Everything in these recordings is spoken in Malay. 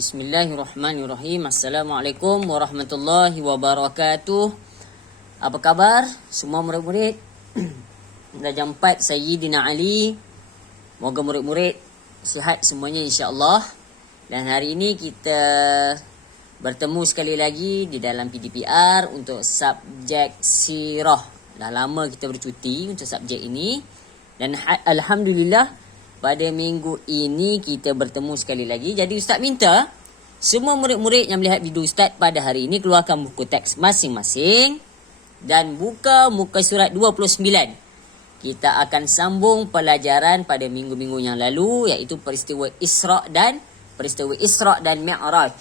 Bismillahirrahmanirrahim. Assalamualaikum warahmatullahi wabarakatuh. Apa khabar semua murid-murid? Darjah 4 Sayyidina Ali. Moga murid-murid sihat semuanya insya-Allah. Dan hari ini kita bertemu sekali lagi di dalam PDPR untuk subjek sirah. Dah lama kita bercuti untuk subjek ini. Dan alhamdulillah pada minggu ini kita bertemu sekali lagi. Jadi Ustaz minta semua murid-murid yang melihat video Ustaz pada hari ini keluarkan buku teks masing-masing dan buka muka surat 29. Kita akan sambung pelajaran pada minggu-minggu yang lalu, iaitu peristiwa Isra' dan Mi'raj.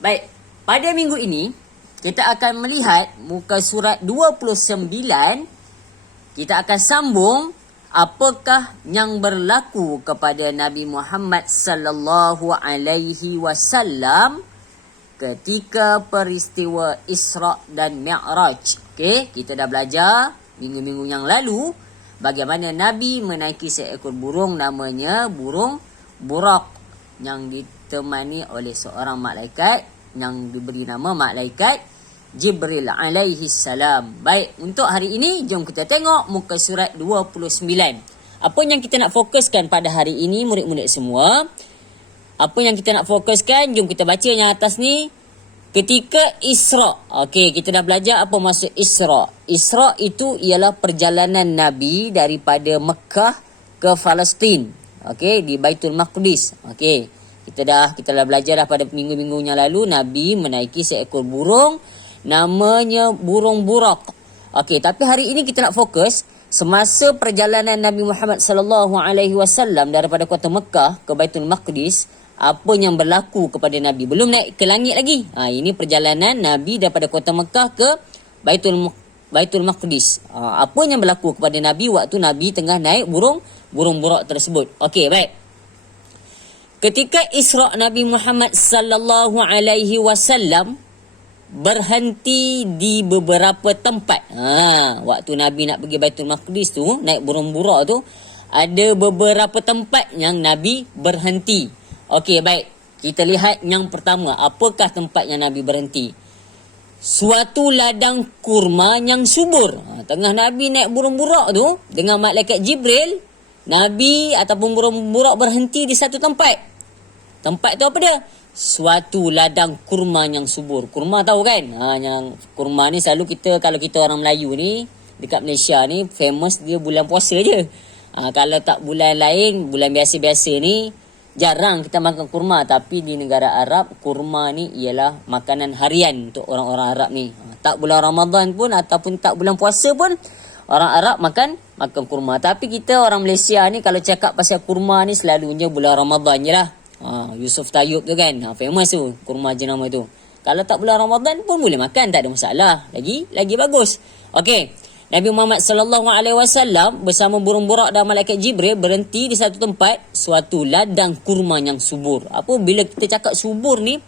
Baik, pada minggu ini kita akan melihat muka surat 29. Kita akan sambung apakah yang berlaku kepada Nabi Muhammad sallallahu alaihi wasallam ketika peristiwa Isra' dan Mi'raj. Okey, kita dah belajar minggu-minggu yang lalu bagaimana Nabi menaiki seekor burung namanya burung Buraq yang ditemani oleh seorang malaikat yang diberi nama malaikat Jibril alaihi salam. Baik, untuk hari ini jom kita tengok muka surat 29. Apa yang kita nak fokuskan pada hari ini murid-murid semua? Apa yang kita nak fokuskan? Jom kita baca yang atas ni. Ketika Isra'. Okey, kita dah belajar apa maksud Isra'. Isra' itu ialah perjalanan Nabi daripada Mekah ke Palestin. Okey, di Baitul Maqdis. Okey, kita dah belajar dah pada minggu-minggu yang lalu Nabi menaiki seekor burung namanya burung Buraq. Okey, tapi hari ini kita nak fokus semasa perjalanan Nabi Muhammad sallallahu alaihi wasallam daripada kota Mekah ke Baitul Maqdis, apa yang berlaku kepada Nabi. Belum naik ke langit lagi. Ini perjalanan Nabi daripada kota Mekah ke Baitul Maqdis. Apa yang berlaku kepada Nabi waktu Nabi tengah naik burung Buraq tersebut. Okey, baik. Ketika Isra' Nabi Muhammad sallallahu alaihi wasallam berhenti di beberapa tempat. Waktu Nabi nak pergi Baitul Maqdis tu, naik burung Buraq tu, ada beberapa tempat yang Nabi berhenti. Okey, baik. Kita lihat yang pertama. Apakah tempat yang Nabi berhenti? Suatu ladang kurma yang subur. Tengah Nabi naik burung Buraq tu dengan malaikat Jibril, Nabi ataupun burung Buraq berhenti di satu tempat. Tempat tu apa dia? Suatu ladang kurma yang subur. Kurma tahu kan? Yang kurma ni selalu kalau kita orang Melayu ni dekat Malaysia ni famous dia bulan puasa je. Kalau tak bulan lain, bulan biasa-biasa ni jarang kita makan kurma. Tapi di negara Arab, kurma ni ialah makanan harian untuk orang-orang Arab ni. Tak bulan Ramadan pun ataupun tak bulan puasa pun orang Arab makan kurma. Tapi kita orang Malaysia ni kalau cakap pasal kurma ni selalunya bulan Ramadan je lah. Yusuf Tayyub tu kan, famous tu kurma jenama tu. Kalau tak bulan Ramadan pun boleh makan, tak ada masalah. Lagi bagus. Okey, Nabi Muhammad sallallahu alaihi wasallam bersama burung Buraq dan malaikat Jibril berhenti di satu tempat, suatu ladang kurma yang subur. Apa bila kita cakap subur ni,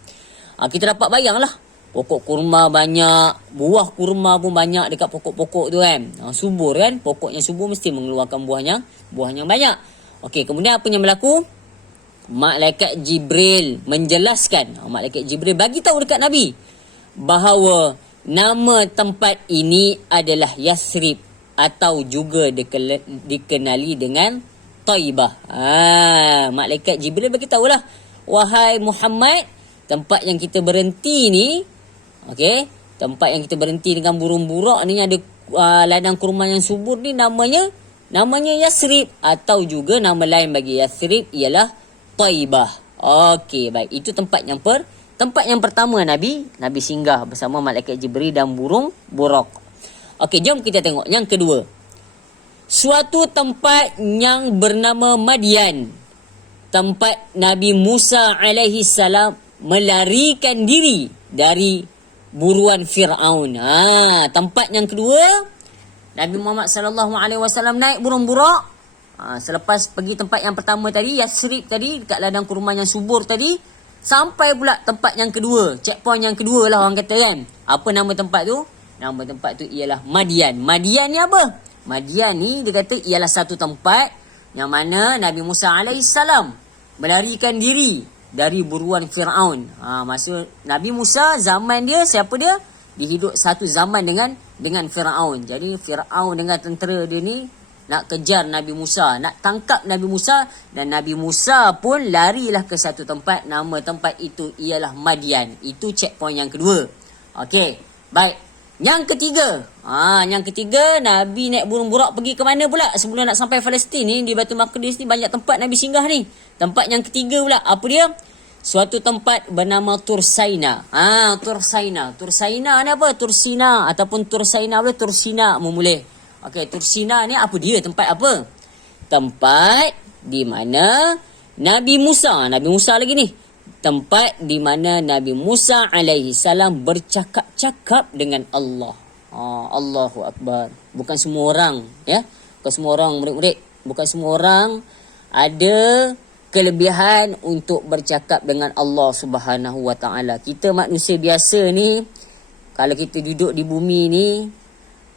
kita dapat bayanglah pokok kurma banyak, buah kurma pun banyak dekat pokok-pokok tu kan. Subur kan, pokok yang subur mesti mengeluarkan buah yang banyak. Okey, kemudian apa yang berlaku? Malaikat Jibril menjelaskan. Malaikat Jibril bagi tahu dekat Nabi bahawa nama tempat ini adalah Yathrib atau juga dikenali dengan Taibah. Malaikat Jibril bagi tahulah, wahai Muhammad, tempat yang kita berhenti ni, okey, tempat yang kita berhenti dengan burung Buraq ni ada ladang kurma yang subur ni namanya Yathrib, atau juga nama lain bagi Yathrib ialah Taibah. Okey, baik. Itu tempat yang pertama Nabi singgah bersama malaikat Jibril dan burung Buraq. Okey, jom kita tengok yang kedua. Suatu tempat yang bernama Madian. Tempat Nabi Musa alaihi salam melarikan diri dari buruan Firaun. Tempat yang kedua, Nabi Muhammad sallallahu alaihi wasallam naik burung Buraq. Selepas pergi tempat yang pertama tadi, Yathrib tadi, dekat ladang kurma yang subur tadi, sampai pula tempat yang kedua, checkpoint yang kedua lah orang kata kan. Apa nama tempat tu? Nama tempat tu ialah Madian. Madian ni apa? Madian ni dia kata ialah satu tempat yang mana Nabi Musa alaihissalam melarikan diri dari buruan Firaun. Masa Nabi Musa zaman dia siapa dia? Dia hidup satu zaman dengan Firaun. Jadi Firaun dengan tentera dia ni nak kejar Nabi Musa, nak tangkap Nabi Musa, dan Nabi Musa pun larilah ke satu tempat, nama tempat itu ialah Madian. Itu checkpoint yang kedua. Okey, baik. Yang ketiga, Nabi naik burung burak pergi ke mana pula sebelum nak sampai Palestin ni? Di Baitul Maqdis ni banyak tempat Nabi singgah ni. Tempat yang ketiga pula, apa dia? Suatu tempat bernama Tursaina. Tursaina. Tursaina ni apa? Tursina ataupun Tursaina boleh, Tursina memulih. Okey, Tursina ni apa dia? Tempat apa? Tempat di mana Nabi Musa lagi ni. Tempat di mana Nabi Musa alaihi salam bercakap-cakap dengan Allah. Allahu Akbar. Bukan semua orang, ya. Bukan semua orang murid-murid. Bukan semua orang ada kelebihan untuk bercakap dengan Allah Subhanahu Wa Taala. Kita manusia biasa ni, kalau kita duduk di bumi ni,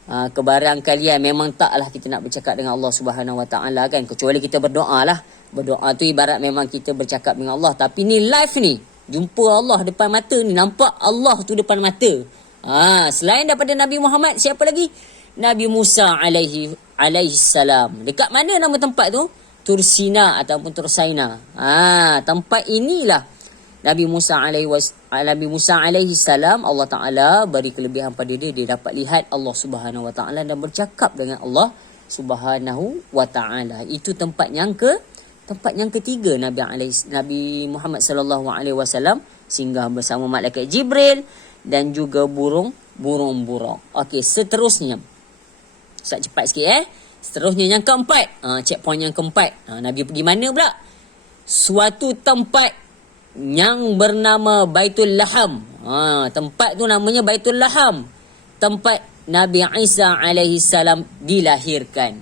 kebarang kalian memang taklah kita nak bercakap dengan Allah Subhanahu Wa Taala kan, kecuali kita berdoa lah. Berdoa tu ibarat memang kita bercakap dengan Allah. Tapi ni live ni, jumpa Allah depan mata ni, nampak Allah tu depan mata. Selain daripada Nabi Muhammad, siapa lagi? Nabi Musa alaihi salam. Dekat mana nama tempat tu? Tursina ataupun Tursaina. Tempat inilah Nabi Musa alaihi salam, Allah Taala beri kelebihan pada dia dapat lihat Allah Subhanahu Wa Taala dan bercakap dengan Allah Subhanahu Wa Taala. Itu tempat yang ketiga Nabi Muhammad sallallahu alaihi wasallam singgah bersama malaikat Jibril dan juga burung burak. Okey, seterusnya. Sat cepat sikit Seterusnya yang keempat. Checkpoint yang keempat. Nabi pergi mana pula? Suatu tempat yang bernama Baitul Laham. Tempat tu namanya Baitul Laham. Tempat Nabi Isa alaihi salam dilahirkan.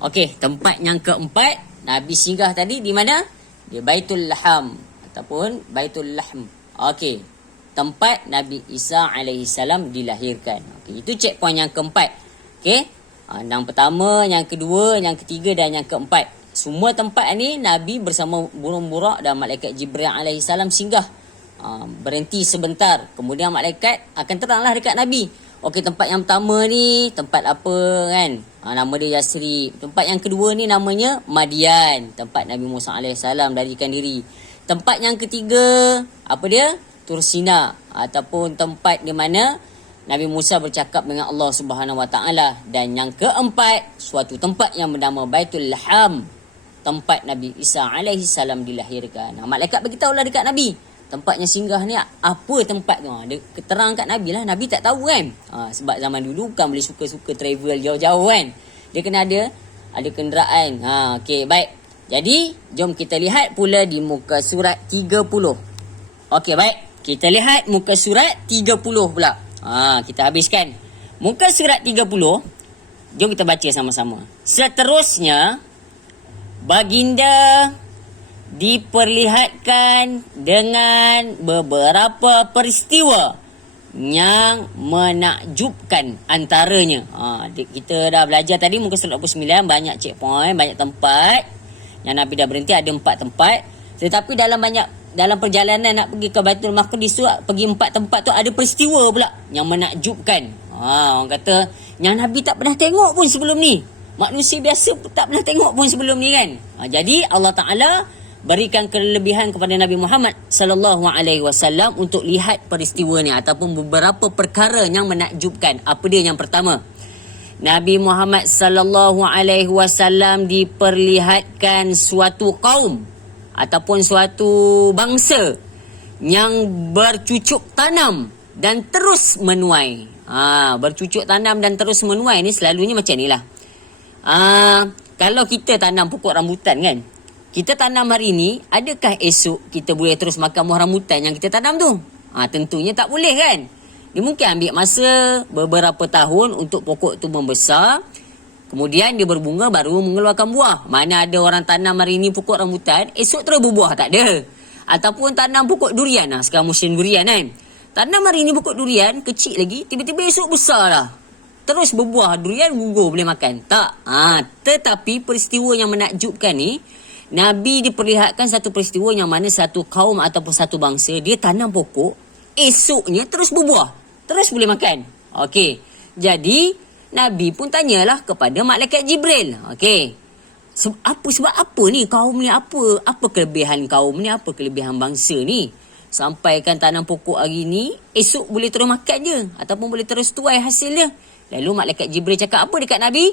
Okey, tempat yang keempat Nabi singgah tadi di mana? Di Baitul Laham ataupun Baitul Lahm. Okey, tempat Nabi Isa alaihi salam dilahirkan. Okey, itu checkpoint yang keempat. Okey, yang pertama, yang kedua, yang ketiga dan yang keempat. Semua tempat ni Nabi bersama burung burak dan malaikat Jibril alaihi salam singgah. Berhenti sebentar. Kemudian malaikat akan teranglah dekat Nabi. Okey, tempat yang pertama ni tempat apa kan? Nama dia Yasrib. Tempat yang kedua ni namanya Madian. Tempat Nabi Musa AS darikan diri. Tempat yang ketiga, apa dia? Tursina. Ataupun tempat di mana Nabi Musa bercakap dengan Allah Subhanahu Wa Taala. Dan yang keempat, suatu tempat yang bernama Baitul Laham. Tempat Nabi Isa AS dilahirkan. Malaikat beritahulah dekat Nabi. Tempatnya singgah ni apa tempat tu? Dia terang kat Nabi lah. Nabi tak tahu kan. Sebab zaman dulu bukan boleh suka-suka travel jauh-jauh kan. Dia kena ada kenderaan. Okey, baik. Jadi, jom kita lihat pula di muka surat 30. Okey, baik. Kita lihat muka surat 30 pula. Kita habiskan. Muka surat 30. Jom kita baca sama-sama. Seterusnya, baginda diperlihatkan dengan beberapa peristiwa yang menakjubkan antaranya. Kita dah belajar tadi muka surat 29, banyak checkpoint, banyak tempat yang Nabi dah berhenti, ada 4 tempat. Tetapi dalam perjalanan nak pergi ke Baitul Maqdis tu, pergi 4 tempat tu ada peristiwa pula yang menakjubkan. Orang kata yang Nabi tak pernah tengok pun sebelum ni. Manusia biasa tak pernah tengok pun sebelum ni kan. Jadi Allah Ta'ala berikan kelebihan kepada Nabi Muhammad sallallahu alaihi wasallam untuk lihat peristiwa ni ataupun beberapa perkara yang menakjubkan. Apa dia yang pertama? Nabi Muhammad sallallahu alaihi wasallam diperlihatkan suatu kaum ataupun suatu bangsa yang bercucuk tanam dan terus menuai. Bercucuk tanam dan terus menuai ni selalunya macam ni lah. Kalau kita tanam pokok rambutan kan, kita tanam hari ni, adakah esok kita boleh terus makan buah rambutan yang kita tanam tu? Tentunya tak boleh kan? Dia mungkin ambil masa beberapa tahun untuk pokok tu membesar. Kemudian dia berbunga baru mengeluarkan buah. Mana ada orang tanam hari ni pokok rambutan, esok terus berbuah, tak ada. Ataupun tanam pokok durian. Sekarang musim durian kan? Tanam hari ni pokok durian, kecil lagi, tiba-tiba esok besar lah. Terus berbuah, durian gugur boleh makan. Tak. Tetapi peristiwa yang menakjubkan ni, Nabi diperlihatkan satu peristiwa yang mana satu kaum ataupun satu bangsa dia tanam pokok, esoknya terus berbuah, terus boleh makan. Okey. Jadi Nabi pun tanyalah kepada malaikat Jibril. Okey. Sebab apa ni kaum ni, apa kelebihan kaum ni, apa kelebihan bangsa ni sampaikan tanam pokok hari ni esok boleh terus makan je ataupun boleh terus tuai hasil dia. Lalu malaikat Jibril cakap apa dekat Nabi?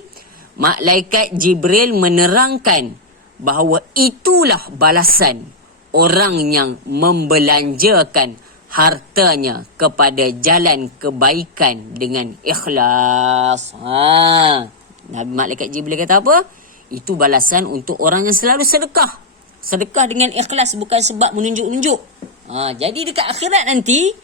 Malaikat Jibril menerangkan bahawa itulah balasan orang yang membelanjakan hartanya kepada jalan kebaikan dengan ikhlas. Nabi malaikat Jibril kata apa? Itu balasan untuk orang yang selalu sedekah. Sedekah dengan ikhlas, bukan sebab menunjuk-nunjuk. Jadi dekat akhirat nanti,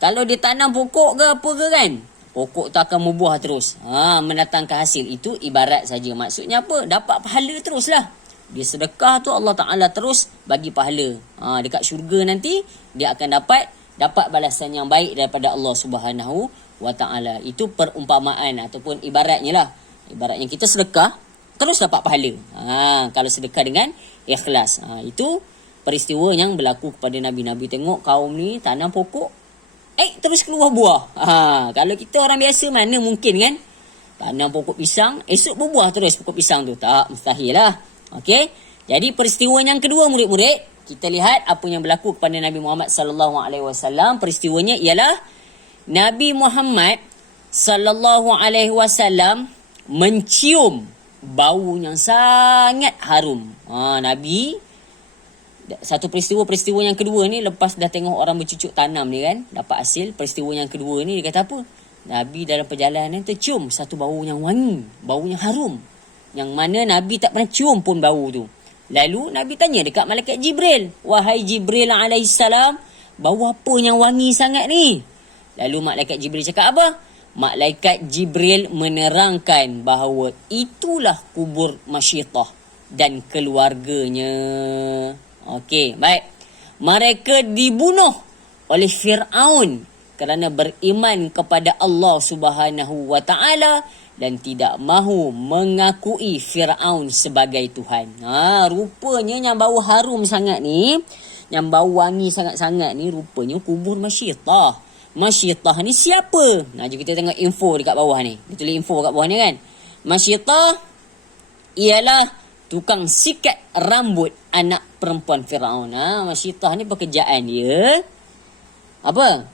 kalau dia tanam pokok ke apa ke kan, pokok tu akan membuah terus. Mendatangkan hasil. Itu ibarat saja. Maksudnya apa? Dapat pahala terus lah. Dia sedekah tu Allah Ta'ala terus bagi pahala. Dekat syurga nanti, dia akan dapat balasan yang baik daripada Allah Subhanahu wa Ta'ala. Itu perumpamaan ataupun ibaratnya lah. Ibaratnya kita sedekah, terus dapat pahala. Kalau sedekah dengan ikhlas. Itu peristiwa yang berlaku kepada Nabi. Nabi tengok kaum ni tanam pokok, terus keluar buah. Kalau kita orang biasa mana mungkin kan? Tanam pokok pisang, esok berbuah terus pokok pisang tu. Tak, mustahil lah. Okey. Jadi peristiwa yang kedua murid-murid, kita lihat apa yang berlaku kepada Nabi Muhammad sallallahu alaihi wasallam. Peristiwanya ialah Nabi Muhammad sallallahu alaihi wasallam mencium bau yang sangat harum. Nabi, satu peristiwa yang kedua ni, lepas dah tengok orang bercucuk tanam ni kan, dapat hasil. Peristiwa yang kedua ni dia kata apa? Nabi dalam perjalanan tercium satu bau yang wangi, bau yang harum, yang mana Nabi tak pernah cium pun bau tu. Lalu Nabi tanya dekat malaikat Jibril, wahai Jibril alaihissalam, bau apa yang wangi sangat ni? Lalu malaikat Jibril cakap apa? Malaikat Jibril menerangkan bahawa itulah kubur Masyittah dan keluarganya. Okey, baik. Mereka dibunuh oleh Fir'aun kerana beriman kepada Allah Subhanahu wa Ta'ala dan tidak mahu mengakui Fir'aun sebagai Tuhan. Rupanya yang bau harum sangat ni, yang bau wangi sangat-sangat ni, rupanya kubur Masyittah. Masyittah ni siapa? Jom kita tengok info dekat bawah ni. Dia tulis info kat bawah ni kan. Masyittah ialah tukang sikat rambut anak perempuan Firaun. Masyittah ni pekerjaan dia apa?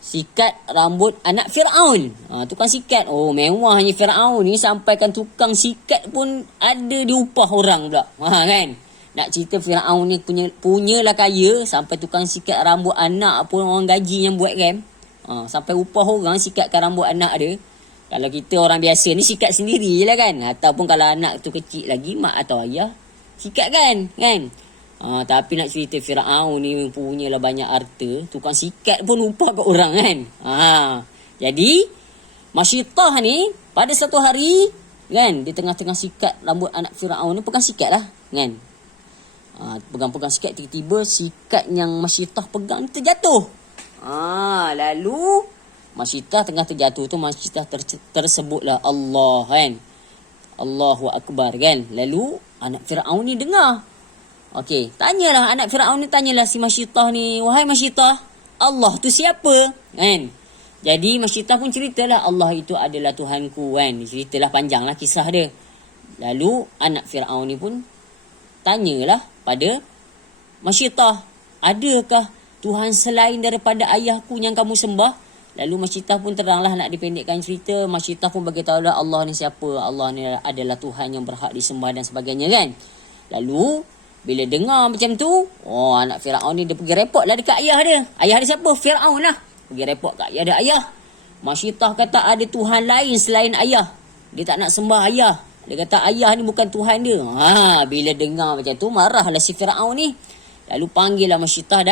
Sikat rambut anak Firaun. Tukang sikat. Mewahnya Firaun ni sampaikan tukang sikat pun ada diupah orang pula. Kan? Nak cerita Firaun ni punyalah kaya sampai tukang sikat rambut anak pun orang gaji yang buat kan. Sampai upah orang sikatkan rambut anak dia. Kalau kita orang biasa ni sikat sendiri je lah kan. Ataupun kalau anak tu kecil lagi, mak atau ayah sikat kan. Tapi nak cerita Firaun ni punyalah banyak harta, tukang sikat pun upah kat orang kan. Jadi Masyittah ni pada satu hari kan, di tengah-tengah sikat rambut anak Firaun ni, pegang sikat lah kan. Pegang-pegang sikat, tiba-tiba sikat yang Masyittah pegang terjatuh. Lalu Masyittah tengah terjatuh tu, Masyittah tersebutlah Allah kan. Allahu Akbar kan. Lalu anak Firaun ni dengar. Okey, tanyalah anak Firaun ni, tanyalah si Masyittah ni, wahai Masyittah, Allah tu siapa? Kan. Jadi Masyittah pun ceritalah, Allah itu adalah Tuhanku kan. Ceritalah panjanglah kisah dia. Lalu anak Firaun ni pun tanyalah pada Masyittah, adakah Tuhan selain daripada ayahku yang kamu sembah? Lalu Masyittah pun teranglah, nak dipendekkan cerita, Masyittah pun beritahu lah Allah ni siapa. Allah ni adalah Tuhan yang berhak disembah dan sebagainya kan. Lalu bila dengar macam tu, anak Firaun ni dia pergi report lah dekat ayah dia. Ayah dia siapa? Firaun lah. Pergi report kat ayah dia. Ayah, Masyittah kata ada Tuhan lain selain ayah. Dia tak nak sembah ayah. Dia kata ayah ni bukan Tuhan dia. Bila dengar macam tu, marahlah si Firaun ni. Lalu panggillah Masyittah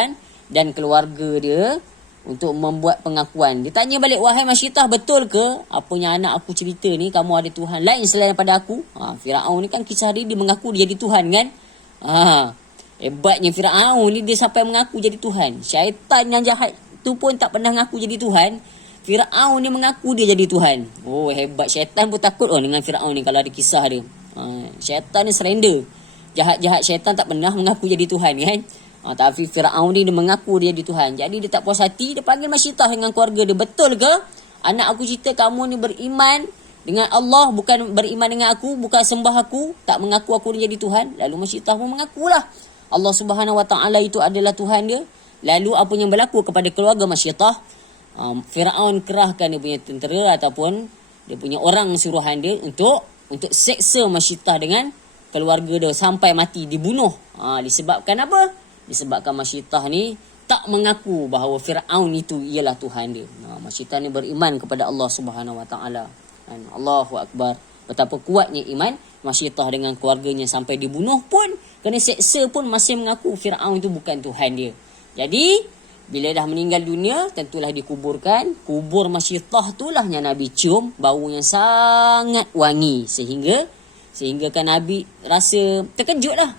dan keluarga dia untuk membuat pengakuan. Dia tanya balik, wahai Masyittah, betul ke apa yang anak aku cerita ni, kamu ada Tuhan lain selain daripada aku? Firaun ni kan kisah dia mengaku dia jadi Tuhan kan. Hebatnya Firaun ni, dia sampai mengaku jadi Tuhan. Syaitan yang jahat tu pun tak pernah mengaku jadi Tuhan. Firaun ni mengaku dia jadi Tuhan. Hebat. Syaitan pun takut dengan Firaun ni kalau ada kisah dia. Syaitan ni surrender. jahat-jahat syaitan tak pernah mengaku jadi Tuhan kan. Tapi Firaun ni dia mengaku dia jadi Tuhan. Jadi dia tak puas hati, dia panggil Masyidah dengan keluarga dia. Betul ke? Anak aku cerita kamu ni beriman dengan Allah, bukan beriman dengan aku, bukan sembah aku, tak mengaku aku ni jadi Tuhan. Lalu Masyidah pun mengakulah Allah Subhanahu Wa Taala itu adalah Tuhan dia. Lalu apa yang berlaku kepada keluarga Masyidah? Firaun kerahkan dia punya tentera ataupun dia punya orang suruhan dia untuk seksa Masyidah dengan keluarga dia sampai mati, dibunuh. Disebabkan apa? Disebabkan Masyidah ni tak mengaku bahawa Firaun itu ialah Tuhan dia. Masyidah ni beriman kepada Allah Subhanahu Wa Taala. Allahu Akbar. Betapa kuatnya iman Masyidah dengan keluarganya sampai dibunuh pun, kena seksa pun masih mengaku Firaun itu bukan Tuhan dia. Jadi bila dah meninggal dunia, tentulah dikuburkan. Kubur Masyidah itulah yang Nabi cium bau yang sangat wangi sehingga kan Nabi rasa terkejut lah.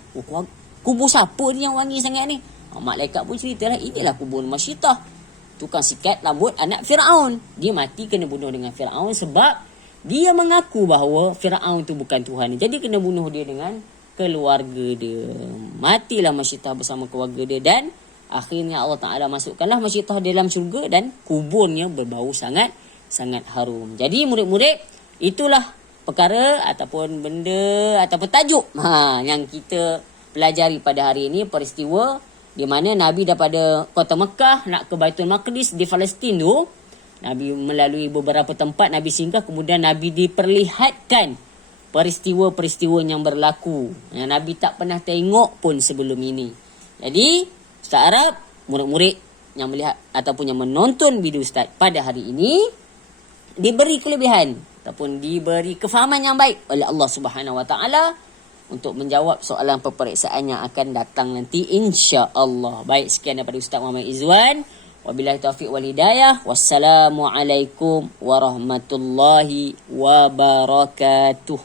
Kubur siapa ni yang wangi sangat ni? Malaikat pun cerita lah, inilah kubur Masyidah, tukang sikat rambut anak Firaun. Dia mati kena bunuh dengan Firaun sebab dia mengaku bahawa Firaun tu bukan Tuhan. Jadi kena bunuh dia dengan keluarga dia. Matilah Masyidah bersama keluarga dia dan akhirnya Allah Ta'ala masukkanlah Masyidah dalam syurga dan kuburnya berbau sangat harum. Jadi murid-murid, itulah perkara ataupun benda ataupun tajuk yang kita pelajari pada hari ini, peristiwa di mana Nabi daripada kota Mekah nak ke Baitul Maqdis di Palestin tu. Nabi melalui beberapa tempat Nabi singgah, kemudian Nabi diperlihatkan peristiwa-peristiwa yang berlaku yang Nabi tak pernah tengok pun sebelum ini. Jadi Ustaz Arab, murid-murid yang melihat ataupun yang menonton video Ustaz pada hari ini diberi kelebihan ataupun diberi kefahaman yang baik oleh Allah Subhanahu Wa Taala untuk menjawab soalan peperiksaan yang akan datang nanti, insya-Allah. Baik, sekian daripada Ustaz Muhammad Izwan. Wabillahi taufiq wal hidayah. Wassalamualaikum warahmatullahi wabarakatuh.